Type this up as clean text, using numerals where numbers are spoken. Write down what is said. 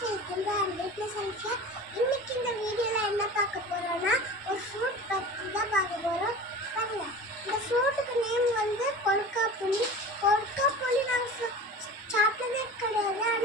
Welcome to and வீட்னஸ் Alfiya. இன்னைக்கு இந்த வீடியோல என்ன பார்க்க போறோம்னா ஒரு ஃப்ரூட் பத்தி தான் பார்க்க போறோம். பாருங்க, இந்த ஃப்ரூட்டுக்கு நேம் வந்து கொல்கா புளி. கொல்கா புளி நாங்கள் சாப்பிட்டதே கிடையாது.